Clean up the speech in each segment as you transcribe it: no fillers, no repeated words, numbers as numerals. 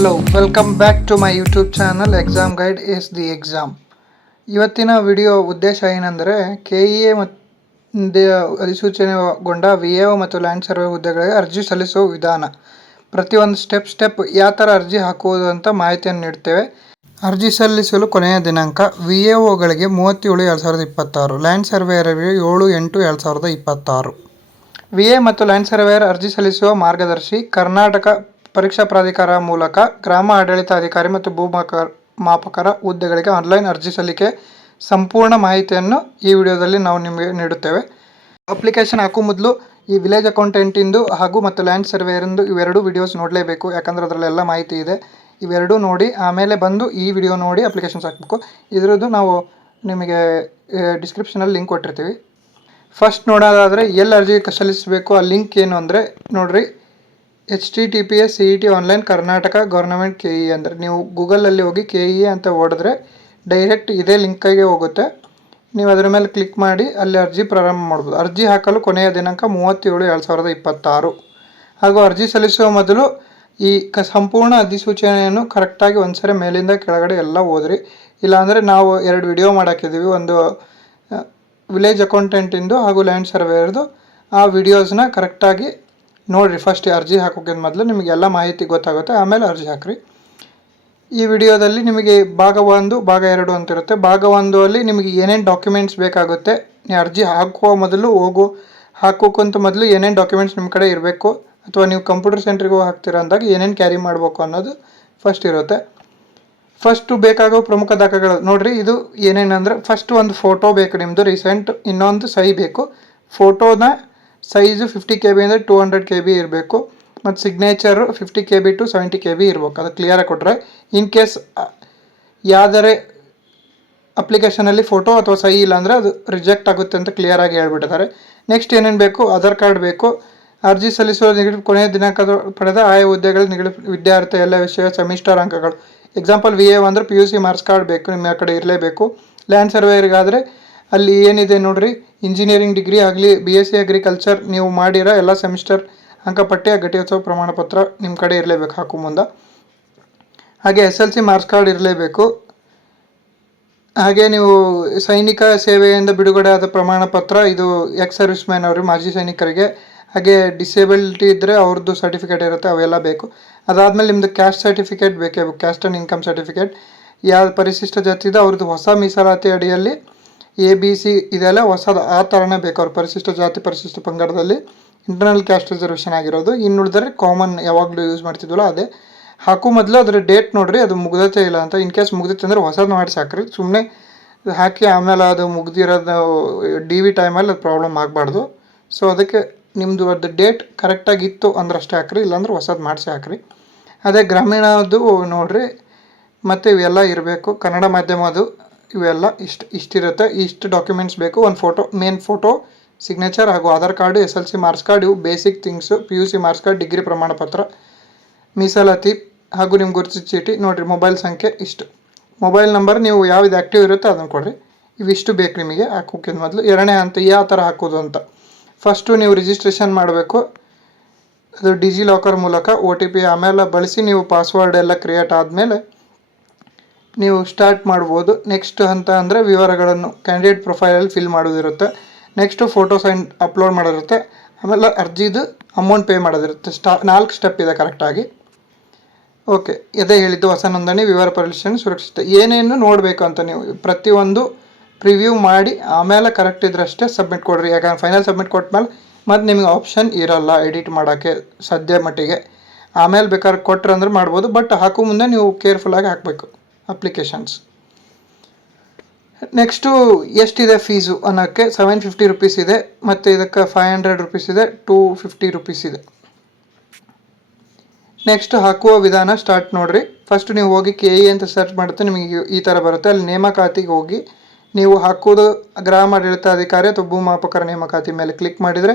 Hello, welcome back to my YouTube channel exam guide is the exam. ಇವತ್ತಿನ video ಉದ್ದೇಶ ಏನೆಂದರೆ KEA ಮತ್ತು ಅಧಿಸೂಚನೆಗೊಂಡ VAO ಮತ್ತು ಲ್ಯಾಂಡ್ ಸರ್ವೆ ಹುದ್ದೆಗಳಿಗೆ ಅರ್ಜಿ ಸಲ್ಲಿಸುವ ವಿಧಾನ, ಪ್ರತಿಯೊಂದು ಸ್ಟೆಪ್ ಯಾವ ಥರ ಅರ್ಜಿ ಹಾಕುವುದು ಅಂತ ಮಾಹಿತಿಯನ್ನು ನೀಡ್ತೇವೆ. ಅರ್ಜಿ ಸಲ್ಲಿಸಲು ಕೊನೆಯ ದಿನಾಂಕ VAOಗಳಿಗೆ 37/2026, ಲ್ಯಾಂಡ್ ಸರ್ವೇಯರ್ಗೆ 7/8/2026. VA ಮತ್ತು ಲ್ಯಾಂಡ್ ಸರ್ವೇಯರ್ ಅರ್ಜಿ ಸಲ್ಲಿಸುವ ಮಾರ್ಗದರ್ಶಿ ಕರ್ನಾಟಕ ಪರೀಕ್ಷಾ ಪ್ರಾಧಿಕಾರ ಮೂಲಕ ಗ್ರಾಮ ಆಡಳಿತ ಅಧಿಕಾರಿ ಮತ್ತು ಮಾಪಕರ ಹುದ್ದೆಗಳಿಗೆ ಆನ್ಲೈನ್ ಅರ್ಜಿ ಸಲ್ಲಿಕೆ ಸಂಪೂರ್ಣ ಮಾಹಿತಿಯನ್ನು ಈ ವಿಡಿಯೋದಲ್ಲಿ ನಾವು ನಿಮಗೆ ನೀಡುತ್ತೇವೆ. ಅಪ್ಲಿಕೇಶನ್ ಹಾಕೋ ಮೊದಲು ಈ ವಿಲೇಜ್ ಅಕೌಂಟೆಂಟಿಂದು ಹಾಗೂ ಮತ್ತು ಲ್ಯಾಂಡ್ ಸರ್ವೇಯರಿಂದು ಇವೆರಡು ವಿಡಿಯೋಸ್ ನೋಡಲೇಬೇಕು, ಯಾಕಂದರೆ ಅದರಲ್ಲೆಲ್ಲ ಮಾಹಿತಿ ಇದೆ. ಇವೆರಡೂ ನೋಡಿ ಆಮೇಲೆ ಬಂದು ಈ ವಿಡಿಯೋ ನೋಡಿ ಅಪ್ಲಿಕೇಶನ್ಸ್ ಹಾಕಬೇಕು. ಇದರದ್ದು ನಾವು ನಿಮಗೆ ಡಿಸ್ಕ್ರಿಪ್ಷನಲ್ಲಿ ಲಿಂಕ್ ಕೊಟ್ಟಿರ್ತೀವಿ. ಫಸ್ಟ್ ನೋಡೋದಾದರೆ ಎಲ್ಲಿ ಅರ್ಜಿ ಸಲ್ಲಿಸಬೇಕು, ಆ ಲಿಂಕ್ ಏನು ಅಂದರೆ ನೋಡಿರಿ, HTTPS CET online Karnataka government KEA ಅಂದರೆ ನೀವು ಗೂಗಲಲ್ಲಿ ಹೋಗಿ KEA ಅಂತ ಹೊಡೆದ್ರೆ ಡೈರೆಕ್ಟ್ ಇದೇ ಲಿಂಕಿಗೆ ಹೋಗುತ್ತೆ. ನೀವು ಅದರ ಮೇಲೆ ಕ್ಲಿಕ್ ಮಾಡಿ ಅಲ್ಲಿ ಅರ್ಜಿ ಪ್ರಾರಂಭ ಮಾಡ್ಬೋದು. ಅರ್ಜಿ ಹಾಕಲು ಕೊನೆಯ ದಿನಾಂಕ 37/2026. ಹಾಗೂ ಅರ್ಜಿ ಸಲ್ಲಿಸುವ ಮೊದಲು ಈ ಸಂಪೂರ್ಣ ಅಧಿಸೂಚನೆಯನ್ನು ಕರೆಕ್ಟಾಗಿ ಒಂದ್ಸರಿ ಮೇಲಿಂದ ಕೆಳಗಡೆ ಎಲ್ಲ ಓದ್ರಿ. ಇಲ್ಲಾಂದರೆ ನಾವು 2 ವಿಡಿಯೋ ಮಾಡಾಕಿದ್ದೀವಿ, ಒಂದು ವಿಲೇಜ್ ಅಕೌಂಟೆಂಟಿಂದು ಹಾಗೂ ಲ್ಯಾಂಡ್ ಸರ್ವೇಯರ್ದು. ಆ ವಿಡಿಯೋಸ್ನ ಕರೆಕ್ಟಾಗಿ ನೋಡಿರಿ. ಫಸ್ಟ್ ಅರ್ಜಿ ಹಾಕೋಕ್ಕಿಂತ ಮೊದಲು ನಿಮಗೆಲ್ಲ ಮಾಹಿತಿ ಗೊತ್ತಾಗುತ್ತೆ, ಆಮೇಲೆ ಅರ್ಜಿ ಹಾಕಿರಿ. ಈ ವಿಡಿಯೋದಲ್ಲಿ ನಿಮಗೆ ಭಾಗ 1 ಭಾಗ 2 ಅಂತಿರುತ್ತೆ. ಭಾಗ 1 ಅಲ್ಲಿ ನಿಮಗೆ ಏನೇನು ಡಾಕ್ಯುಮೆಂಟ್ಸ್ ಬೇಕಾಗುತ್ತೆ, ನೀವು ಅರ್ಜಿ ಹಾಕುವ ಮೊದಲು ಹಾಕೋಕ್ಕಂತ ಮೊದಲು ಏನೇನು ಡಾಕ್ಯುಮೆಂಟ್ಸ್ ನಿಮ್ಮ ಕಡೆ ಇರಬೇಕು, ಅಥವಾ ನೀವು ಕಂಪ್ಯೂಟರ್ ಸೆಂಟ್ರಿಗೆ ಹೋಗಿ ಹಾಕ್ತೀರ ಅಂದಾಗ ಏನೇನು ಕ್ಯಾರಿ ಮಾಡಬೇಕು ಅನ್ನೋದು ಫಸ್ಟ್ ಇರುತ್ತೆ. ಫಸ್ಟು ಬೇಕಾಗೋ ಪ್ರಮುಖ ದಾಖಲೆಗಳು ನೋಡಿರಿ. ಇದು ಏನೇನಂದರೆ ಫಸ್ಟ್ ಒಂದು ಫೋಟೋ ಬೇಕು ನಿಮ್ಮದು ರೀಸೆಂಟ್, ಇನ್ನೊಂದು ಸಹಿ ಬೇಕು. ಫೋಟೋನ ಸೈಜು 50 KB ಅಂದರೆ 200 KB ಇರಬೇಕು, ಮತ್ತು ಸಿಗ್ನೇಚರು 50 KB to 70 KB ಇರಬೇಕು. ಅದು ಕ್ಲಿಯರಾಗಿ ಕೊಟ್ಟರೆ ಇನ್ ಕೇಸ್ ಯಾವ್ದಾರೆ ಅಪ್ಲಿಕೇಶನಲ್ಲಿ ಫೋಟೋ ಅಥವಾ ಸಹಿ ಇಲ್ಲ ಅಂದರೆ ಅದು ರಿಜೆಕ್ಟ್ ಆಗುತ್ತೆ ಅಂತ ಕ್ಲಿಯರಾಗಿ ಹೇಳ್ಬಿಟ್ಟಿದ್ದಾರೆ. ನೆಕ್ಸ್ಟ್ ಏನೇನು ಬೇಕು, ಆಧಾರ್ ಕಾರ್ಡ್ ಬೇಕು. ಅರ್ಜಿ ಸಲ್ಲಿಸುವ ಕೊನೆಯ ದಿನಾಂಕದ ಪಡೆದ ಆಯಾ ಹುದ್ದೆಗಳ ವಿದ್ಯಾರ್ಥಿ ಎಲ್ಲ ವಿಷಯ ಸೆಮಿಸ್ಟರ್ ಅಂಕಗಳು. ಎಕ್ಸಾಂಪಲ್ VA ಅಂದರೆ PUC ಮಾರ್ಕ್ಸ್ ಕಾರ್ಡ್ ಬೇಕು, ನಿಮ್ಮ ಕಡೆ ಇರಲೇಬೇಕು. ಲ್ಯಾಂಡ್ ಸರ್ವೇಯರ್ಗಾದರೆ ಅಲ್ಲಿ ಏನಿದೆ ನೋಡಿರಿ, ಇಂಜಿನಿಯರಿಂಗ್ ಡಿಗ್ರಿ ಆಗಲಿ BSc ಅಗ್ರಿಕಲ್ಚರ್ ನೀವು ಮಾಡಿರೋ ಎಲ್ಲ ಸೆಮಿಸ್ಟರ್ ಅಂಕಪಟ್ಟಿ ಘಟಿಕೋತ್ಸವ ಪ್ರಮಾಣ ಪತ್ರ ನಿಮ್ಮ ಕಡೆ ಇರಲೇಬೇಕು ಹಾಕೋ ಮುಂದೆ. ಹಾಗೆ SLC ಮಾರ್ಕ್ಸ್ ಕಾರ್ಡ್ ಇರಲೇಬೇಕು. ಹಾಗೆ ನೀವು ಸೈನಿಕ ಸೇವೆಯಿಂದ ಬಿಡುಗಡೆ ಆದ ಪ್ರಮಾಣ ಪತ್ರ, ಇದು ಎಕ್ಸ್ ಸರ್ವಿಸ್ ಮ್ಯಾನ್ ಅವ್ರಿಗೆ, ಮಾಜಿ ಸೈನಿಕರಿಗೆ. ಹಾಗೆ ಡಿಸೇಬಿಲಿಟಿ ಇದ್ದರೆ ಅವ್ರದ್ದು ಸರ್ಟಿಫಿಕೇಟ್ ಇರುತ್ತೆ, ಅವೆಲ್ಲ ಬೇಕು. ಅದಾದಮೇಲೆ ನಿಮ್ಮದು ಕ್ಯಾಸ್ಟ್ ಸರ್ಟಿಫಿಕೇಟ್ ಬೇಕೇ ಬೇಕು, ಕ್ಯಾಸ್ಟ್ ಆ್ಯಂಡ್ ಇನ್ಕಮ್ ಸರ್ಟಿಫಿಕೇಟ್. ಯಾವ ಪರಿಶಿಷ್ಟ ಜಾತಿ ಇದೆ ಅವ್ರದ್ದು ಹೊಸ ಮೀಸಲಾತಿ ಅಡಿಯಲ್ಲಿ ABC ಇದೆಲ್ಲ ಹೊಸದು, ಆ ಥರನೇ ಬೇಕು. ಅವ್ರು ಪರಿಶಿಷ್ಟ ಜಾತಿ ಪರಿಶಿಷ್ಟ ಪಂಗಡದಲ್ಲಿ ಇಂಟರ್ನಲ್ ಕ್ಯಾಸ್ಟ್ ರಿಸರ್ವೇಷನ್ ಆಗಿರೋದು. ಇನ್ನುಳಿದ್ರೆ ಕಾಮನ್ ಯಾವಾಗಲೂ ಯೂಸ್ ಮಾಡ್ತಿದ್ವಲ್ಲ ಅದೇ. ಹಾಕೋ ಮೊದಲು ಅದರ ಡೇಟ್ ನೋಡಿರಿ, ಅದು ಮುಗ್ದತೆ ಇಲ್ಲ ಅಂತ. ಇನ್ ಕೇಸ್ ಮುಗ್ದಿತ್ತು ಅಂದರೆ ಹೊಸದು ಮಾಡಿಸಿ ಹಾಕ್ರಿ. ಸುಮ್ಮನೆ ಹಾಕಿ ಆಮೇಲೆ ಅದು ಮುಗ್ದಿರೋದು DV ಟೈಮಲ್ಲಿ ಅದು ಪ್ರಾಬ್ಲಮ್ ಆಗಬಾರ್ದು. ಸೊ ಅದಕ್ಕೆ ನಿಮ್ಮದು ಅದು ಡೇಟ್ ಕರೆಕ್ಟಾಗಿತ್ತು ಅಂದ್ರೆ ಅಷ್ಟೇ ಹಾಕ್ರಿ, ಇಲ್ಲಾಂದ್ರೆ ಹೊಸದು ಮಾಡಿಸಿ ಹಾಕ್ರಿ. ಅದೇ ಗ್ರಾಮೀಣದ್ದು ನೋಡಿರಿ, ಮತ್ತು ಇವೆಲ್ಲ ಇರಬೇಕು. ಕನ್ನಡ ಮಾಧ್ಯಮ ಅದು ಇವೆಲ್ಲ ಇಷ್ಟಿರುತ್ತೆ. ಇಷ್ಟು ಡಾಕ್ಯುಮೆಂಟ್ಸ್ ಬೇಕು. ಒಂದು ಫೋಟೋ, ಮೇನ್ ಫೋಟೋ, ಸಿಗ್ನೇಚರ್ ಹಾಗೂ Aadhaar card, SLC marks card, ಇವು basic things. PUC marks card, degree ಪ್ರಮಾಣ ಪತ್ರ, ಮೀಸಲಾತಿ ಹಾಗೂ ನಿಮ್ಮ ಗುರುತಿನ ಚೀಟಿ ನೋಡಿರಿ. ಮೊಬೈಲ್ ಸಂಖ್ಯೆ ಇಷ್ಟು. ಮೊಬೈಲ್ ನಂಬರ್ ನೀವು ಯಾವ್ದು ಆ್ಯಕ್ಟಿವ್ ಇರುತ್ತೆ ಅದನ್ನು ಕೊಡಿರಿ. ಇವಿಷ್ಟು ಬೇಕು ನಿಮಗೆ ಹಾಕೋಕ್ಕಿಂತ ಮೊದಲು. ಎರಡನೇ ಹಂತ ಯಾವ ಥರ ಹಾಕೋದು ಅಂತ. ಫಸ್ಟು ನೀವು ರಿಜಿಸ್ಟ್ರೇಷನ್ ಮಾಡಬೇಕು, ಅದು ಡಿಜಿಲಾಕರ್ ಮೂಲಕ. OTP ಆಮೇಲೆ ಬಳಸಿ ನೀವು ಪಾಸ್ವರ್ಡ್ ಎಲ್ಲ ಕ್ರಿಯೇಟ್ ಆದಮೇಲೆ ನೀವು ಸ್ಟಾರ್ಟ್ ಮಾಡ್ಬೋದು. ನೆಕ್ಸ್ಟ್ ಹಂತ ಅಂದರೆ ವಿವರಗಳನ್ನು ಕ್ಯಾಂಡಿಡೇಟ್ ಪ್ರೊಫೈಲಲ್ಲಿ ಫಿಲ್ ಮಾಡೋದಿರುತ್ತೆ. ನೆಕ್ಸ್ಟು ಫೋಟೋ ಅಪ್ಲೋಡ್ ಮಾಡೋದಿರುತ್ತೆ. ಆಮೇಲೆ ಅರ್ಜಿದು ಅಮೌಂಟ್ ಪೇ ಮಾಡೋದಿರುತ್ತೆ. 4 ಸ್ಟೆಪ್ ಇದೆ ಕರೆಕ್ಟಾಗಿ. ಓಕೆ, ಇದೇ ಹೇಳಿದ್ದು ಹೊಸ ನೋಂದಣಿ, ವಿವರ ಪರಿಶೀಲನೆ, ಸುರಕ್ಷಿತ. ಏನೇನು ನೋಡಬೇಕು ಅಂತ ನೀವು ಪ್ರತಿಯೊಂದು ಪ್ರಿವ್ಯೂ ಮಾಡಿ ಆಮೇಲೆ ಕರೆಕ್ಟ್ ಇದ್ರಷ್ಟೇ ಸಬ್ಮಿಟ್ ಕೊಡಿರಿ. ಯಾಕಂದ್ರೆ ಫೈನಲ್ ಸಬ್ಮಿಟ್ ಕೊಟ್ಮೇಲೆ ಮತ್ತು ನಿಮಗೆ ಆಪ್ಷನ್ ಇರೋಲ್ಲ ಎಡಿಟ್ ಮಾಡೋಕ್ಕೆ ಸದ್ಯ ಮಟ್ಟಿಗೆ. ಆಮೇಲೆ ಬೇಕಾದ್ರೆ ಕೊಟ್ರೆ ಅಂದ್ರೆ ಮಾಡ್ಬೋದು, ಬಟ್ ಹಾಕೋ ಮುಂದೆ ನೀವು ಕೇರ್ಫುಲ್ಲಾಗಿ ಹಾಕಬೇಕು ಅಪ್ಲಿಕೇಶನ್ಸ್. ನೆಕ್ಸ್ಟು ಎಷ್ಟಿದೆ ಫೀಸು ಅನ್ನೋಕ್ಕೆ 750 ರೂಪೀಸ್ ಇದೆ, ಮತ್ತು ಇದಕ್ಕೆ 500 ರೂಪೀಸ್ ಇದೆ, 250 ರೂಪೀಸ್ ಇದೆ. ನೆಕ್ಸ್ಟ್ ಹಾಕುವ ವಿಧಾನ ಸ್ಟಾರ್ಟ್ ನೋಡಿರಿ. ಫಸ್ಟ್ ನೀವು ಹೋಗಿ KE ಅಂತ ಸರ್ಚ್ ಮಾಡುತ್ತೆ, ನಿಮಗೆ ಈ ಥರ ಬರುತ್ತೆ. ಅಲ್ಲಿ ನೇಮಕಾತಿಗೆ ಹೋಗಿ ನೀವು ಹಾಕೋದು ಗ್ರಾಮ ಆಡಳಿತಾಧಿಕಾರಿ ಅಥವಾ ಭೂಮಾಪಕರ ನೇಮಕಾತಿ ಮೇಲೆ ಕ್ಲಿಕ್ ಮಾಡಿದರೆ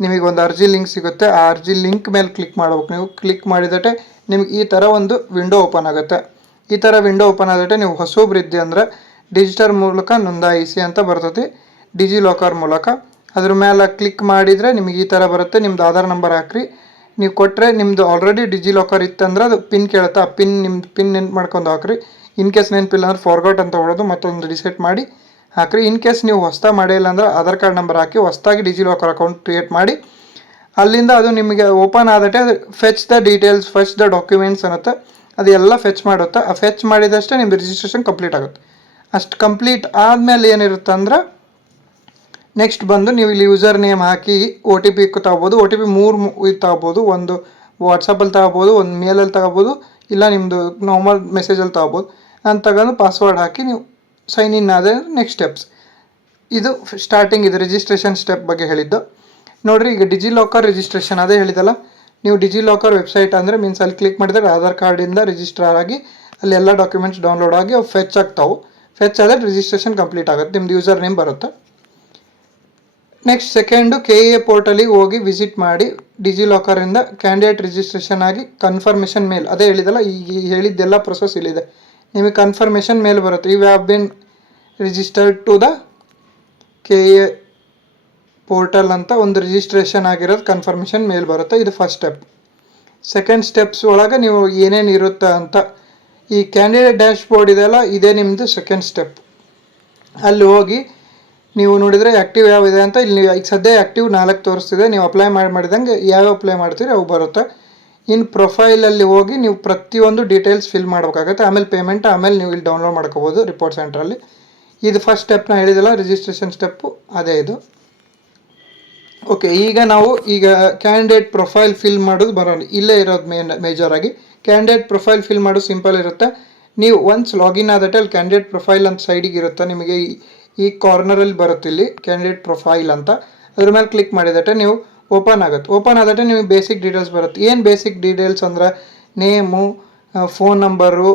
ನಿಮಗೆ ಒಂದು ಅರ್ಜಿ ಲಿಂಕ್ ಸಿಗುತ್ತೆ. ಆ ಅರ್ಜಿ ಲಿಂಕ್ ಮೇಲೆ ಕ್ಲಿಕ್ ಮಾಡ್ಬೇಕು. ನೀವು ಕ್ಲಿಕ್ ಮಾಡಿದಟ್ಟೆ ನಿಮಗೆ ಈ ಥರ ಒಂದು ವಿಂಡೋ ಓಪನ್ ಆಗುತ್ತೆ. ಈ ಥರ ವಿಂಡೋ ಓಪನ್ ಆದಟ್ಟೆ ನೀವು ಹೊಸಬ್ರಿದ್ದೆ ಅಂದರೆ ಡಿಜಿಟಲ್ ಮೂಲಕ ನೋಂದಾಯಿಸಿ ಅಂತ ಬರ್ತದೆ, ಡಿಜಿಲಾಕರ್ ಮೂಲಕ. ಅದ್ರ ಮೇಲೆ ಕ್ಲಿಕ್ ಮಾಡಿದರೆ ನಿಮಗೆ ಈ ಥರ ಬರುತ್ತೆ. ನಿಮ್ಮದು ಆಧಾರ್ ನಂಬರ್ ಹಾಕ್ರಿ, ನೀವು ಕೊಟ್ಟರೆ ನಿಮ್ಮದು ಆಲ್ರೆಡಿ ಡಿಜಿ ಲಾಕರ್ ಇತ್ತಂದ್ರೆ ಅದು ಪಿನ್ ಕೇಳುತ್ತೆ, ಆ ನಿಮ್ದು ಪಿನ್ ನೆನ್ಪು ಮಾಡ್ಕೊಂಡು ಹಾಕ್ರಿ. ಇನ್ ಕೇಸ್ ನೆನಪಿಲ್ಲ ಅಂದ್ರೆ ಫಾರ್ಗಾಟ್ ಅಂತ ಹೊಡೋದು ಮತ್ತೊಂದು ರಿಸೆಟ್ ಮಾಡಿ ಹಾಕ್ರಿ. ಇನ್ ಕೇಸ್ ನೀವು ಹೊಸ್ತಾ ಮಾಡಿಲ್ಲ ಅಂದ್ರೆ ಆಧಾರ್ ಕಾರ್ಡ್ ನಂಬರ್ ಹಾಕಿ ಹೊಸ್ದಾಗಿ ಡಿಜಿ ಲಾಕರ್ ಅಕೌಂಟ್ ಕ್ರಿಯೇಟ್ ಮಾಡಿ ಅಲ್ಲಿಂದ ಅದು ನಿಮಗೆ ಓಪನ್ ಆದಟ್ಟೆ ಅದು fetch the details, fetch the documents ಅನ್ನುತ್ತೆ. ಅದು ಎಲ್ಲ ಫೆಚ್ ಮಾಡುತ್ತೆ. ಆ ಫೆಚ್ ಮಾಡಿದಷ್ಟೇ ನಿಮ್ಮದು ರಿಜಿಸ್ಟ್ರೇಷನ್ ಕಂಪ್ಲೀಟ್ ಆಗುತ್ತೆ. ಅಷ್ಟು ಕಂಪ್ಲೀಟ್ ಆದಮೇಲೆ ಏನಿರುತ್ತೆ ಅಂದ್ರೆ ನೆಕ್ಸ್ಟ್ ಬಂದು ನೀವು ಇಲ್ಲಿ ಯೂಸರ್ ನೇಮ್ ಹಾಕಿ OTP ತಗೋಬೋದು. OTP 3 ಇದು ತಗೋಬೋದು. ಒಂದು ವಾಟ್ಸಪ್ಪಲ್ಲಿ ತಗೋಬೋದು, ಒಂದು ಮೇಲಲ್ಲಿ ತಗೋಬೋದು, ಇಲ್ಲ ನಿಮ್ಮದು ನಾರ್ಮಲ್ ಮೆಸೇಜಲ್ಲಿ ತಗೋಬೋದು. ನಾನು ತಗೊಂಡು ಪಾಸ್ವರ್ಡ್ ಹಾಕಿ ನೀವು ಸೈನ್ ಇನ್ ಆದರೆ ನೆಕ್ಸ್ಟ್ ಸ್ಟೆಪ್ಸ್. ಇದು ಸ್ಟಾರ್ಟಿಂಗ್, ಇದು ರಿಜಿಸ್ಟ್ರೇಷನ್ ಸ್ಟೆಪ್ ಬಗ್ಗೆ ಹೇಳಿದ್ದು ನೋಡಿರಿ. ಈಗ ಡಿಜಿ ಲಾಕರ್ ರಿಜಿಸ್ಟ್ರೇಷನ್ ಅದೇ ಹೇಳಿದಲ್ಲ, ನೀವು ಡಿಜಿ ಲಾಕರ್ ವೆಬ್ಸೈಟ್ ಅಂದರೆ ಮೀನ್ಸ್ ಅಲ್ಲಿ ಕ್ಲಿಕ್ ಮಾಡಿದರೆ ಆಧಾರ್ ಕಾರ್ಡಿಂದ ರಿಜಿಸ್ಟರ್ ಆಗಿ ಅಲ್ಲಿ ಎಲ್ಲ ಡಾಕ್ಯುಮೆಂಟ್ಸ್ ಡೌನ್ಲೋಡ್ ಆಗಿ ಅವು ಫೆಚ್ ಆಗ್ತಾವೆ. ಫೆಚ್ ಆದರೆ ರಿಜಿಸ್ಟ್ರೇಷನ್ ಕಂಪ್ಲೀಟ್ ಆಗುತ್ತೆ, ನಿಮ್ಮದು ಯೂಸರ್ ನೇಮ್ ಬರುತ್ತೆ. ನೆಕ್ಸ್ಟ್ ಸೆಕೆಂಡು KEA ಪೋರ್ಟಲಿಗೆ ಹೋಗಿ ವಿಸಿಟ್ ಮಾಡಿ ಡಿಜಿ ಲಾಕರಿಂದ ಕ್ಯಾಂಡಿಡೇಟ್ ರಿಜಿಸ್ಟ್ರೇಷನ್ ಆಗಿ ಕನ್ಫರ್ಮೇಷನ್ ಮೇಲ್, ಅದೇ ಹೇಳಿದಲ್ಲ ಈಗ ಹೇಳಿದ್ದೆಲ್ಲ ಪ್ರೊಸೆಸ್ ಇಲ್ಲಿದೆ. ನಿಮಗೆ ಕನ್ಫರ್ಮೇಷನ್ ಮೇಲ್ ಬರುತ್ತೆ, you have been registered to the KEA portal ಅಂತ ಒಂದು ರಿಜಿಸ್ಟ್ರೇಷನ್ ಆಗಿರೋದು ಕನ್ಫರ್ಮೇಷನ್ ಮೇಲ್ ಬರುತ್ತೆ. ಇದು ಫಸ್ಟ್ ಸ್ಟೆಪ್. ಸೆಕೆಂಡ್ ಸ್ಟೆಪ್ಸ್ ಒಳಗೆ ನೀವು ಏನೇನು ಇರುತ್ತೆ ಅಂತ ಈ ಕ್ಯಾಂಡಿಡೇಟ್ ಡ್ಯಾಶ್ ಬೋರ್ಡ್ ಇದೆಯಲ್ಲ, ಇದೇ ನಿಮ್ಮದು ಸೆಕೆಂಡ್ ಸ್ಟೆಪ್. ಅಲ್ಲಿ ಹೋಗಿ ನೀವು ನೋಡಿದರೆ ಆ್ಯಕ್ಟಿವ್ ಯಾವಿದೆ ಅಂತ ಇಲ್ಲಿ ಈಗ ಸದ್ಯ ಆ್ಯಕ್ಟಿವ್ 4 ತೋರಿಸ್ತಿದೆ. ನೀವು ಅಪ್ಲೈ ಮಾಡಿದಂಗೆ ಯಾವ್ಯಾವ ಅಪ್ಲೈ ಮಾಡ್ತೀರಿ ಅವು ಬರುತ್ತೆ. ಇನ್ನು ಪ್ರೊಫೈಲಲ್ಲಿ ಹೋಗಿ ನೀವು ಪ್ರತಿಯೊಂದು ಡೀಟೇಲ್ಸ್ ಫಿಲ್ ಮಾಡಬೇಕಾಗುತ್ತೆ. ಆಮೇಲೆ ಪೇಮೆಂಟ್, ಆಮೇಲೆ ನೀವು ಇಲ್ಲಿ ಡೌನ್ಲೋಡ್ ಮಾಡ್ಕೋಬೋದು ರಿಪೋರ್ಟ್ ಸೆಂಟ್ರಲ್ಲಿ. ಇದು ಫಸ್ಟ್ ಸ್ಟೆಪ್ನ ಹೇಳಿದಲ್ಲ, ರಿಜಿಸ್ಟ್ರೇಷನ್ ಸ್ಟೆಪ್ಪು ಅದೇ ಇದು. ಓಕೆ, ಈಗ ನಾವು ಕ್ಯಾಂಡಿಡೇಟ್ ಪ್ರೊಫೈಲ್ ಫಿಲ್ ಮಾಡೋದು ಬರೋಣ. ಇಲ್ಲೇ ಇರೋದು ಮೇಜರಾಗಿ ಕ್ಯಾಂಡಿಡೇಟ್ ಪ್ರೊಫೈಲ್ ಫಿಲ್ ಮಾಡೋದು ಸಿಂಪಲ್ ಇರುತ್ತೆ. ನೀವು ಒನ್ಸ್ ಲಾಗಿನ್ ಆದಟ್ಟೆ ಅಲ್ಲಿ ಕ್ಯಾಂಡಿಡೇಟ್ ಪ್ರೊಫೈಲ್ ಅಂತ ಸೈಡಿಗೆ ಇರುತ್ತೆ. ನಿಮಗೆ ಈ ಕಾರ್ನರಲ್ಲಿ ಬರುತ್ತೆ ಇಲ್ಲಿ ಕ್ಯಾಂಡಿಡೇಟ್ ಪ್ರೊಫೈಲ್ ಅಂತ, ಅದ್ರ ಮೇಲೆ ಕ್ಲಿಕ್ ಮಾಡಿದಟ್ಟೆ ನೀವು ಓಪನ್ ಆಗುತ್ತೆ. ಓಪನ್ ಆದಟ್ಟೆ ನಿಮಗೆ ಬೇಸಿಕ್ ಡೀಟೇಲ್ಸ್ ಬರುತ್ತೆ. ಏನು ಬೇಸಿಕ್ ಡೀಟೇಲ್ಸ್ ಅಂದ್ರೆ ನೇಮು, ಫೋನ್ ನಂಬರು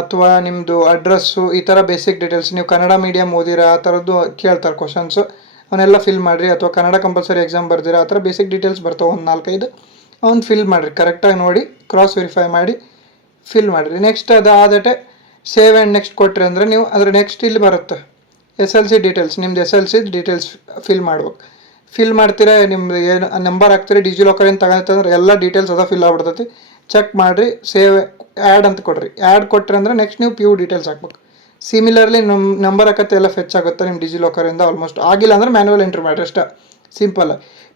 ಅಥವಾ ನಿಮ್ಮದು ಅಡ್ರೆಸ್ಸು, ಈ ಥರ ಬೇಸಿಕ್ ಡೀಟೇಲ್ಸ್. ನೀವು ಕನ್ನಡ ಮೀಡಿಯಮ್ ಓದಿರಾ ಆ ಥರದ್ದು ಕೇಳ್ತಾರೆ ಕ್ವಶನ್ಸು, ಅವನ್ನೆಲ್ಲ ಫಿಲ್ ಮಾಡಿರಿ. ಅಥವಾ ಕನ್ನಡ ಕಂಪಲ್ಸರಿ ಎಕ್ಸಾಮ್ ಬರ್ದಿರಾ ಆ ಥರ ಬೇಸಿಕ್ ಡೀಟೇಲ್ಸ್ ಬರ್ತಾವೆ, ಒಂದು 4-5 ಅವ್ನು ಫಿಲ್ ಮಾಡಿರಿ. ಕರೆಕ್ಟಾಗಿ ನೋಡಿ ಕ್ರಾಸ್ ವೆರಿಫೈ ಮಾಡಿ ಫಿಲ್ ಮಾಡಿರಿ. ನೆಕ್ಸ್ಟ್ ಅದು ಆದಟ್ಟೆ ಸೇವ್ ಆ್ಯಂಡ್ ನೆಕ್ಸ್ಟ್ ಕೊಟ್ರಿ ಅಂದರೆ ನೀವು ಅದರ ನೆಕ್ಸ್ಟ್ ಇಲ್ಲಿ ಬರುತ್ತೆ SLC ಡೀಟೇಲ್ಸ್. ನಿಮ್ದು SLC ಡೀಟೇಲ್ಸ್ ಫಿಲ್ ಮಾಡ್ಬೇಕು. ಫಿಲ್ ಮಾಡ್ತೀರಾ, ನಿಮ್ದು ಏನು ನಂಬರ್ ಹಾಕ್ತೀರಿ, ಡಿಜಿ ಲಾಕರ್ ಏನು ತಗೊಂತಂದ್ರೆ ಎಲ್ಲ ಡೀಟೇಲ್ಸ್ ಅದ ಫಿಲ್ ಆಗ್ಬಿಡ್ತೈತಿ. ಚೆಕ್ ಮಾಡಿರಿ, ಸೇವ್ ಆ್ಯಡ್ ಅಂತ ಕೊಡ್ರಿ. ಆ್ಯಡ್ ಕೊಟ್ರಿ ಅಂದರೆ ನೆಕ್ಸ್ಟ್ ನೀವು PU ಡೀಟೇಲ್ಸ್ ಹಾಕ್ಬೇಕು. ಸಿಮಿಲರ್ಲಿ ನಂಬರ್ ಹಾಕತ್ತೆ ಎಲ್ಲ ಫೆಚ್ ಆಗುತ್ತೆ ನಿಮ್ಮ ಡಿಜಿ ಲಾಕರಿಂದ. ಆಲ್ಮೋಸ್ಟ್ ಆಗಿಲ್ಲ ಅಂದರೆ ಮ್ಯಾನ್ಯುವಲ್ ಎಂಟ್ರಿ ಮಾಡಿರಿ ಅಷ್ಟೇ, ಸಿಂಪಲ್.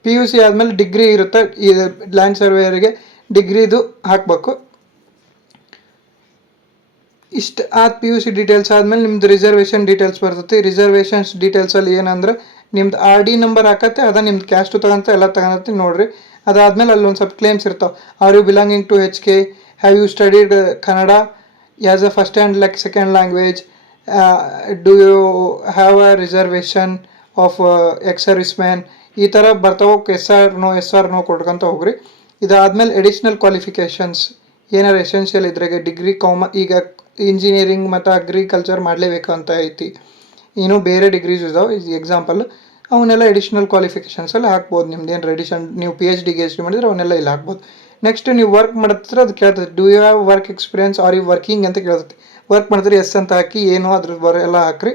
PUC ಆದಮೇಲೆ ಡಿಗ್ರಿ ಇರುತ್ತೆ. ಈ ಲ್ಯಾಂಡ್ ಸರ್ವೇಯರಿಗೆ ಡಿಗ್ರಿದು ಹಾಕಬೇಕು. ಇಷ್ಟು ಆದ PUC ಡೀಟೇಲ್ಸ್ ಆದಮೇಲೆ ನಿಮ್ದು ರಿಸರ್ವೇಷನ್ ಡೀಟೇಲ್ಸ್ ಬರ್ತೈತಿ. ರಿಸರ್ವೇಷನ್ಸ್ ಡೀಟೇಲ್ಸಲ್ಲಿ ಏನಂದ್ರೆ ನಿಮ್ದು RD ನಂಬರ್ ಹಾಕತ್ತೆ, ಅದ ನಿಮ್ದು ಕ್ಯಾಸ್ಟು ತಗೊಂತ ಎಲ್ಲ ತಗೊಂತಿ ನೋಡಿರಿ. ಅದಾದಮೇಲೆ ಅಲ್ಲಿ ಒಂದು ಸ್ವಲ್ಪ ಕ್ಲೇಮ್ಸ್ ಇರ್ತಾವೆ. Are you belonging to HK, have you studied Kannada as a first and like second language, do you have a reservation of ex service man, ಈ ಥರ ಬರ್ತಾವೆ. ಎಸ್ ಆರ್ ನೋ ಕೊಟ್ಕೊಂತ ಹೋಗ್ರಿ. ಇದಾದಮೇಲೆ ಎಡಿಷ್ನಲ್ ಕ್ವಾಲಿಫಿಕೇಷನ್ಸ್ ಏನಾರು ಎಸೆನ್ಷಿಯಲ್ ಇದ್ರಾಗೆ degree ಈಗ engineering ಮತ್ತು ಅಗ್ರಿಕಲ್ಚರ್ ಮಾಡಲೇಬೇಕು ಅಂತ ಐತಿ. ಇನ್ನೂ ಬೇರೆ ಡಿಗ್ರೀಸ್ ಇದಾವೆ, ಎಕ್ಸಾಂಪಲ್ ಅವನ್ನೆಲ್ಲ ಎಡಿಷ್ನಲ್ ಕ್ವಾಲಿಫಿಕೇಷನ್ಸಲ್ಲಿ ಹಾಕ್ಬೋದು. ನಿಮ್ದು ಏನು ರೆಡಿಷನ್ ನೀವು PhD GHD ಮಾಡಿದ್ರೆ ಅವನ್ನೆಲ್ಲ ಇಲ್ಲಿ ಹಾಕ್ಬೋದು. ನೆಕ್ಸ್ಟ್ ನೀವು ವರ್ಕ್ ಮಾಡ್ತಿದ್ರೆ ಅದು ಕೇಳ್ತದೆ, do you have work experience are you working ಅಂತ ಕೇಳ್ತೈತಿ. ವರ್ಕ್ ಮಾಡಿದ್ರೆ ಎಸ್ ಅಂತ ಹಾಕಿ, ಏನು ಅದ್ರ ಎಲ್ಲ ಹಾಕ್ರಿ,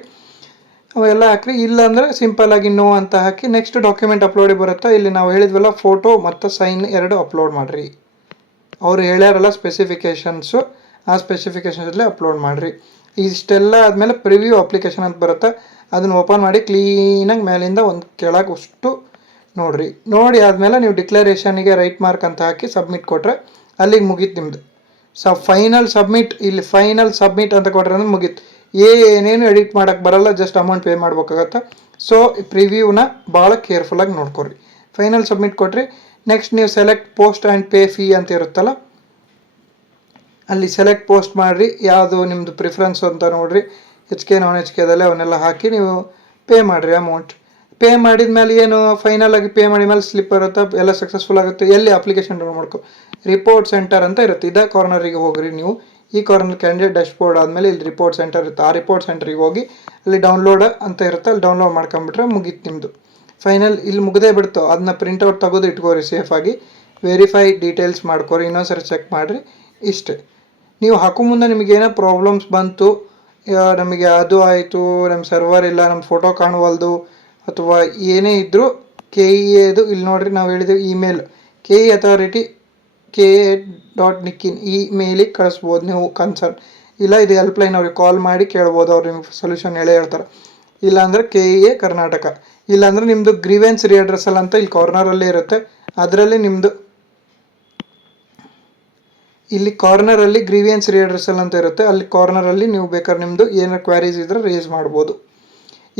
ಅವೆಲ್ಲ ಹಾಕ್ರಿ. ಇಲ್ಲ ಅಂದರೆ ಸಿಂಪಲ್ಲಾಗಿ ನೋ ಅಂತ ಹಾಕಿ ನೆಕ್ಸ್ಟ್ ಡಾಕ್ಯುಮೆಂಟ್ ಅಪ್ಲೋಡಿಗೆ ಬರುತ್ತೆ. ಇಲ್ಲಿ ನಾವು ಹೇಳಿದ್ವಲ್ಲ ಫೋಟೋ ಮತ್ತು ಸೈನ್ 2 ಅಪ್ಲೋಡ್ ಮಾಡಿರಿ. ಅವ್ರು ಹೇಳ್ಯಾರಲ್ಲ ಸ್ಪೆಸಿಫಿಕೇಷನ್ಸು, ಆ ಸ್ಪೆಸಿಫಿಕೇಷನ್ಸಲ್ಲೇ ಅಪ್ಲೋಡ್ ಮಾಡಿರಿ. ಇಷ್ಟೆಲ್ಲ ಆದಮೇಲೆ ಪ್ರಿವ್ಯೂ ಅಪ್ಲಿಕೇಶನ್ ಅಂತ ಬರುತ್ತೆ, ಅದನ್ನು ಓಪನ್ ಮಾಡಿ ಕ್ಲೀನಾಗಿ ಮೇಲಿಂದ ಒಂದು ಕೆಳಗೆ ಅಷ್ಟು ನೋಡಿರಿ. ನೋಡಿ ಆದಮೇಲೆ ನೀವು ಡಿಕ್ಲರೇಷನಿಗೆ ರೈಟ್ ಮಾರ್ಕ್ ಅಂತ ಹಾಕಿ ಸಬ್ಮಿಟ್ ಕೊಟ್ಟರೆ ಅಲ್ಲಿಗೆ ಮುಗೀತು ನಿಮ್ಮದು. ಫೈನಲ್ ಸಬ್ಮಿಟ್, ಇಲ್ಲಿ ಫೈನಲ್ ಸಬ್ಮಿಟ್ ಅಂತ ಕೊಟ್ರೆ ಅಂದ್ರೆ ಮುಗೀತು. ಏನೇನು ಎಡಿಟ್ ಮಾಡೋಕ್ಕೆ ಬರಲ್ಲ, ಜಸ್ಟ್ ಅಮೌಂಟ್ ಪೇ ಮಾಡ್ಬೇಕಾಗತ್ತೆ. ಸೊ ಪ್ರಿವ್ಯೂನ ಭಾಳ ಕೇರ್ಫುಲ್ಲಾಗಿ ನೋಡ್ಕೊರಿ. ಫೈನಲ್ ಸಬ್ಮಿಟ್ ಕೊಟ್ರಿ. ನೆಕ್ಸ್ಟ್ ನೀವು select post and pay fee ಅಂತ ಇರುತ್ತಲ್ಲ, ಅಲ್ಲಿ ಸೆಲೆಕ್ಟ್ ಪೋಸ್ಟ್ ಮಾಡಿರಿ. ಯಾವುದು ನಿಮ್ಮದು ಪ್ರಿಫರೆನ್ಸ್ ಅಂತ ನೋಡಿರಿ. HK ನಾನ್ HKದಲ್ಲೇ ಅವನ್ನೆಲ್ಲ ಹಾಕಿ ನೀವು ಪೇ ಮಾಡಿರಿ ಅಮೌಂಟ್. ಪೇ ಮಾಡಿದ ಮೇಲೆ ಏನು ಫೈನಲ್ ಆಗಿ ಪೇ ಮಾಡಿದ ಮೇಲೆ ಸ್ಲಿಪ್ ಬರುತ್ತೆ, ಎಲ್ಲ ಸಕ್ಸಸ್ಫುಲ್ ಆಗುತ್ತೆ. ಎಲ್ಲಿ ಅಪ್ಲಿಕೇಶನ್ ಡೌನ್ಲೋಡ್ ಮಾಡ್ಕೊ, ರಿಪೋರ್ಟ್ ಸೆಂಟರ್ ಅಂತ ಇರುತ್ತೆ, ಇದೇ ಕಾರ್ನರಿಗೆ ಹೋಗ್ರಿ ನೀವು. ಈ ಕಾರ್ನರ್ ಕ್ಯಾಂಡಿಡೇಟ್ ಡ್ಯಾಶ್ಬೋರ್ಡ್ ಆದಮೇಲೆ ಇಲ್ಲಿ ರಿಪೋರ್ಟ್ ಸೆಂಟರ್ ಇರುತ್ತೆ. ಆ ರಿಪೋರ್ಟ್ ಸೆಂಟ್ರಿಗೆ ಹೋಗಿ ಅಲ್ಲಿ ಡೌನ್ಲೋಡ್ ಅಂತ ಇರುತ್ತೆ, ಅಲ್ಲಿ ಡೌನ್ಲೋಡ್ ಮಾಡ್ಕೊಂಬಿಟ್ರೆ ಮುಗೀತು ನಿಮ್ಮದು. ಫೈನಲ್ ಇಲ್ಲಿ ಮುಗದೇ ಬಿಡ್ತು, ಅದನ್ನ ಪ್ರಿಂಟೌಟ್ ತೆಗೆದು ಇಟ್ಕೋರಿ ಸೇಫಾಗಿ. ವೆರಿಫೈ ಡೀಟೇಲ್ಸ್ ಮಾಡ್ಕೊರಿ, ಇನ್ನೊಂದ್ಸರಿ ಚೆಕ್ ಮಾಡಿರಿ. ಇಷ್ಟೇ. ನೀವು ಹಾಕೋ ಮುಂದೆ ನಿಮಗೇನೋ ಪ್ರಾಬ್ಲಮ್ಸ್ ಬಂತು, ನಮಗೆ ಅದು ಆಯಿತು, ನಮ್ಮ ಸರ್ವರ್ ಇಲ್ಲ, ನಮ್ಮ ಫೋಟೋ ಕಾಣವಲ್ದು ಅಥವಾ ಏನೇ ಇದ್ದರೂ KEAದು ಇಲ್ಲಿ ನೋಡಿರಿ ನಾವು ಹೇಳಿದ್ದೀವಿ KE authority.ke.nikin ಈ ಮೇಲಿಗೆ ಕಳಿಸ್ಬೋದು ನೀವು ಕನ್ಸರ್ನ್. ಇಲ್ಲ ಇದು ಹೆಲ್ಪ್ಲೈನ್ ಅವ್ರಿಗೆ ಕಾಲ್ ಮಾಡಿ ಕೇಳ್ಬೋದು, ಅವ್ರು ನಿಮ್ಗೆ ಸೊಲ್ಯೂಷನ್ ಹೇಳ್ತಾರೆ. ಇಲ್ಲಾಂದರೆ KEA ಕರ್ನಾಟಕ. ಇಲ್ಲಾಂದರೆ ನಿಮ್ಮದು ಗ್ರೀವೆನ್ಸ್ ರಿಅಡ್ರೆಸಲ್ ಅಂತ ಇಲ್ಲಿ ಕಾರ್ನರಲ್ಲೇ ಇರುತ್ತೆ. ಅದರಲ್ಲಿ ನಿಮ್ಮದು ಇಲ್ಲಿ ಕಾರ್ನರಲ್ಲಿ ಗ್ರೀವಿಯನ್ಸ್ ರಿಅಡ್ರೆಸಲ್ ಅಂತ ಇರುತ್ತೆ. ಅಲ್ಲಿ ಕಾರ್ನರಲ್ಲಿ ನೀವು ಬೇಕಾದ್ರೆ ನಿಮ್ಮದು ಏನಾರು ಕ್ವಾರೀಸ್ ಇದ್ದರೆ ರೇಸ್ ಮಾಡ್ಬೋದು.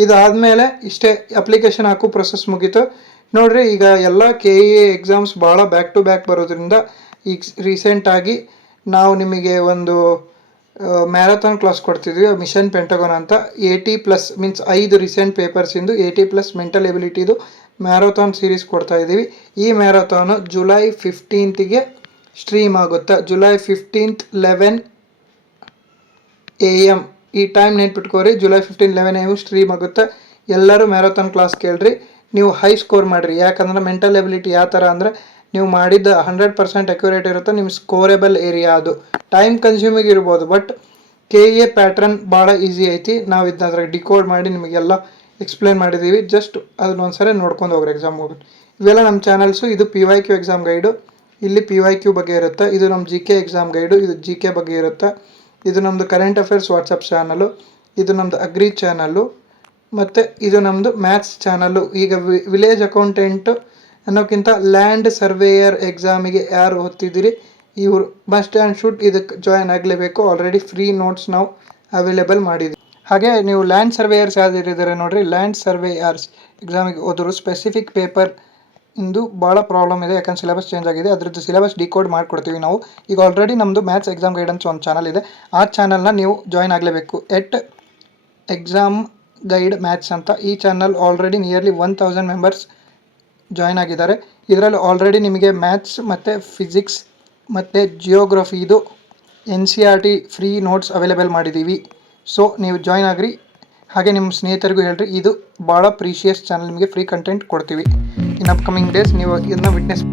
ಇದಾದಮೇಲೆ ಇಷ್ಟೇ, ಅಪ್ಲಿಕೇಶನ್ ಹಾಕೋ ಪ್ರೊಸೆಸ್ ಮುಗೀತು. ನೋಡಿರಿ, ಈಗ ಎಲ್ಲ KEA ಎಕ್ಸಾಮ್ಸ್ ಭಾಳ ಬ್ಯಾಕ್ ಟು ಬ್ಯಾಕ್ ಬರೋದ್ರಿಂದ ಈಗ ರೀಸೆಂಟಾಗಿ ನಾವು ನಿಮಗೆ ಒಂದು ಮ್ಯಾರಥಾನ್ ಕ್ಲಾಸ್ ಕೊಡ್ತಿದ್ವಿ, ಮಿಷನ್ ಪೆಂಟಗಾನ್ ಅಂತ. 80+ ಮೀನ್ಸ್ 5 ರೀಸೆಂಟ್ ಪೇಪರ್ಸಿಂದು 80+ ಮೆಂಟಲ್ ಎಬಿಲಿಟಿದು ಮ್ಯಾರಥಾನ್ ಸೀರೀಸ್ ಕೊಡ್ತಾ ಇದ್ದೀವಿ. ಈ ಮ್ಯಾರಥಾನು ಜುಲೈ 15ಗೆ ಸ್ಟ್ರೀಮ್ ಆಗುತ್ತೆ. ಜುಲೈ 15th 11 AM ಈ ಟೈಮ್ ನೆನ್ಪಿಟ್ಕೋರಿ. ಜುಲೈ 15 11 AM ಸ್ಟ್ರೀಮ್ ಆಗುತ್ತೆ. ಎಲ್ಲರೂ ಮ್ಯಾರಥಾನ್ ಕ್ಲಾಸ್ ಕೇಳ್ರಿ. ನೀವು ಹೈ ಸ್ಕೋರ್ ಮಾಡಿರಿ. ಯಾಕಂದ್ರೆ ಮೆಂಟಲ್ ಎಬಿಲಿಟಿ ಯಾವ ಥರ ಅಂದರೆ ನೀವು ಮಾಡಿದ್ದ 100% ಅಕ್ಯುರೇಟ್ ಇರುತ್ತೆ. ನಿಮ್ಮ ಸ್ಕೋರೇಬಲ್ ಏರಿಯಾ ಅದು. ಟೈಮ್ ಕನ್ಸ್ಯೂಮಿಂಗ್ ಇರ್ಬೋದು, ಬಟ್ KEA ಪ್ಯಾಟ್ರನ್ ಭಾಳ ಈಸಿ ಐತಿ. ನಾವು ಇದನ್ನ ಅದ್ರಾಗ ಡಿಕೋಡ್ ಮಾಡಿ ನಿಮಗೆಲ್ಲ ಎಕ್ಸ್ಪ್ಲೇನ್ ಮಾಡಿದ್ದೀವಿ. ಜಸ್ಟ್ ಅದನ್ನೊಂದ್ಸರಿ ನೋಡ್ಕೊಂಡು ಹೋಗ್ರಿ ಎಕ್ಸಾಮ್ ಹೋಗ್ಬಿಟ್ಟು. ಇವೆಲ್ಲ ನಮ್ಮ ಚಾನಲ್ಸು. ಇದು PYQ ಎಕ್ಸಾಮ್ ಗೈಡು. ಇಲ್ಲಿ PYQ ಬಗ್ಗೆ ಇರುತ್ತೆ. ಇದು ನಮ್ಮ GK ಎಕ್ಸಾಮ್ ಗೈಡು. ಇದು GK ಬಗ್ಗೆ ಇರುತ್ತೆ. ಇದು ನಮ್ಮದು ಕರೆಂಟ್ ಅಫೇರ್ಸ್ ವಾಟ್ಸಪ್ ಚಾನಲು. ಇದು ನಮ್ಮದು ಅಗ್ರಿ ಚಾನಲ್ಲು. ಮತ್ತು ಇದು ನಮ್ಮದು ಮ್ಯಾಥ್ಸ್ ಚಾನಲ್ಲು. ಈಗ ವಿಲೇಜ್ ಅಕೌಂಟೆಂಟು ಅನ್ನೋಕ್ಕಿಂತ ಲ್ಯಾಂಡ್ ಸರ್ವೇಯರ್ ಎಕ್ಸಾಮಿಗೆ ಯಾರು ಓದ್ತಿದ್ದೀರಿ ಇವರು ಮಸ್ಟ್ ಆ್ಯಂಡ್ ಶುಡ್ ಇದಕ್ಕೆ ಜಾಯ್ನ್ ಆಗಲೇಬೇಕು. ಆಲ್ರೆಡಿ ಫ್ರೀ ನೋಟ್ಸ್ ನಾವು ಅವೈಲೇಬಲ್ ಮಾಡಿದ್ದೀವಿ. ಹಾಗೆ ನೀವು ಲ್ಯಾಂಡ್ ಸರ್ವೇಯರ್ಸ್ ಯಾವ್ದಿರಿದ್ದಾರೆ ನೋಡಿರಿ, ಲ್ಯಾಂಡ್ ಸರ್ವೇಯರ್ಸ್ ಎಕ್ಸಾಮಿಗೆ ಹೋದರು ಸ್ಪೆಸಿಫಿಕ್ ಪೇಪರ್ ಇಂದು ಭಾಳ ಪ್ರಾಬ್ಲಮ್ ಇದೆ. ಯಾಕಂದ್ರೆ ಸಿಲೆಬಸ್ ಚೇಂಜ್ ಆಗಿದೆ. ಅದ್ರದ್ದು ಸಿಲೆಬಸ್ ಡಿಕೋಡ್ ಮಾಡಿಕೊಡ್ತೀವಿ ನಾವು. ಈಗ ಆಲ್ರೆಡಿ ನಮ್ಮದು ಮ್ಯಾಥ್ಸ್ ಎಕ್ಸಾಮ್ ಗೈಡೆನ್ಸ್ ಒಂದು ಚಾನಲ್ ಇದೆ. ಆ ಚಾನಲ್ನ ನೀವು ಜಾಯ್ನ್ ಆಗಲೇಬೇಕು. ಎಕ್ಸಾಮ್ ಗೈಡ್ ಮ್ಯಾಥ್ಸ್ ಅಂತ. ಈ channel already nearly 1000 members join ಆಗಿದ್ದಾರೆ. ಇದರಲ್ಲಿ ಆಲ್ರೆಡಿ ನಿಮಗೆ ಮ್ಯಾಥ್ಸ್ ಮತ್ತು ಫಿಸಿಕ್ಸ್ ಮತ್ತು ಜಿಯೋಗ್ರಫಿದು NCERT ಫ್ರೀ ನೋಟ್ಸ್ ಅವೈಲೇಬಲ್ ಮಾಡಿದ್ದೀವಿ. ಸೊ ನೀವು ಜಾಯ್ನ್ ಆಗಿರಿ. ಹಾಗೆ ನಿಮ್ಮ ಸ್ನೇಹಿತರಿಗೂ ಹೇಳ್ರಿ, ಇದು ಭಾಳ ಪ್ರೀಶಿಯಸ್ ಚಾನಲ್. ನಿಮಗೆ ಫ್ರೀ ಕಂಟೆಂಟ್ ಕೊಡ್ತೀವಿ. ಇನ್ ಅಪ್ಕಮಿಂಗ್ ಡೇಸ್ ನೀವು ಇದನ್ನ ವಿಟ್ನೆಸ್